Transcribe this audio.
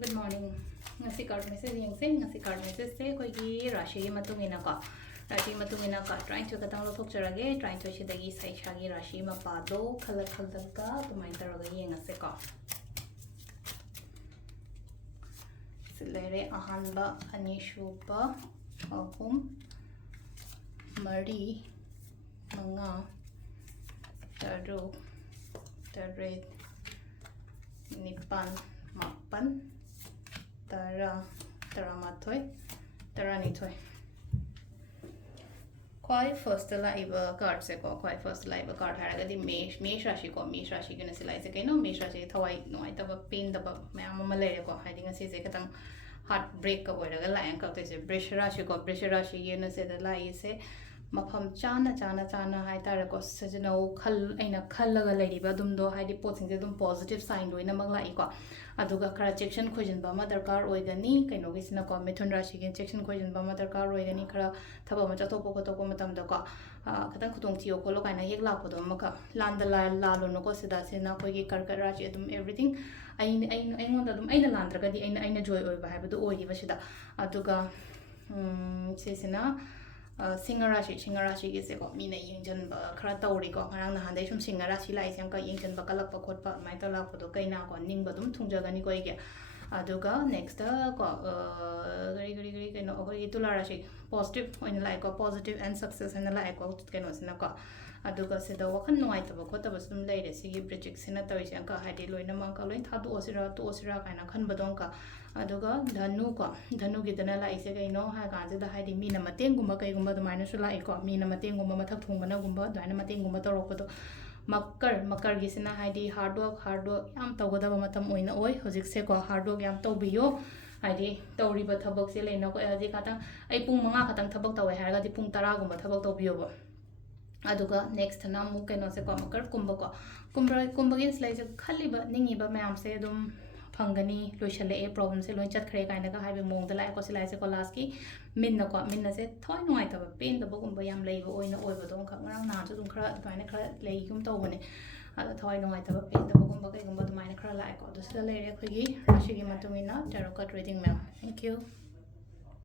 Good morning. Ngasi card message yang se ngasi card message se koi gi rashi gi matungina ka rashi matungina ka trying to katang lo thokcharage trying to shidagi sai chagi rashi ma pado khala khalda ka tumai taraga yengase ka silere ahanba anishuba ahum mari manga taruk taret nipan mapan Taramathoi, Taranithoi. Quite first live card se ko quite first live card haraga di mesh rashi ko mesh rashi gina silai se kaino mesh rashi thawai no ai taba pain taba mayam ma lere ko hiding a se katang heart break ka boiraga lai ka te se brush rashi gina se da lai se mafam chana hai tare ko sajano khal aina khallaga leriba dum do haidi potsing je dum positive sign doina magla I ko aduga khara section khojin ba ma darkar oigani kaino gisna ko mithun rashi gen section khojin ba ma darkar oigani khara thaba ma chato ko matam da ko khatan khutong thiyo ko lo kaina hek la ko do maka landa la lo no ko sida se na ko gi karkar rashi dum everything ai ngon da dum aina landra ga di aina joy oi ba ha bu oi ba sida aduga sesina Singarashi is a got mean a Yington Kratorico, around the Handation Singarashi lies and got Yington Bakalapa Kotpa, Maitala Kotokaina, or Ningbadum, Tunjaganigoya. Aduga, next, Tularashi, positive, when like a positive and success and the like of Kenosinaca. Aduga said the Wakan no item of Kota was some lady, Sigi Bridget Senator Yanka, Hadiloina Manka, Lint had Osira to Osira and a Kanbadonka. Aduga, Danugi Danella is again no Hagan, the hiding Mina Matengumba, Gumba, the minus like Mina Matengumba, Matakumba, Dynamatingumba, Torokoto. Makar gisina haidi hard work yam tawgada matam oina oi hojik se ko hard work yam tawbiyo haidi tawriba thabak se leina ko aji kata ai pung manga khatang thabak tawe haraga di pung 10 gumba thabak tawbiyo ba aduga next na mu keno se ko makar kumba gi slide se khali ba ningi ba mayam se dum phangani loishale a problem se loin chat khre kaina ka haibe mong da lai ko silai se ko last ki minna se thoi noi ta ba pen da bagum ba yam lei ba oina oi ba dong kha ngang na chu dum khra taina khra lei gum to bane ala thoi noi ta ba pen da bagum ba kai gum ba dumaina khra lai ko do sila lei re khoi gi rashi gi matungina tarot card reading ma'am. Thank you.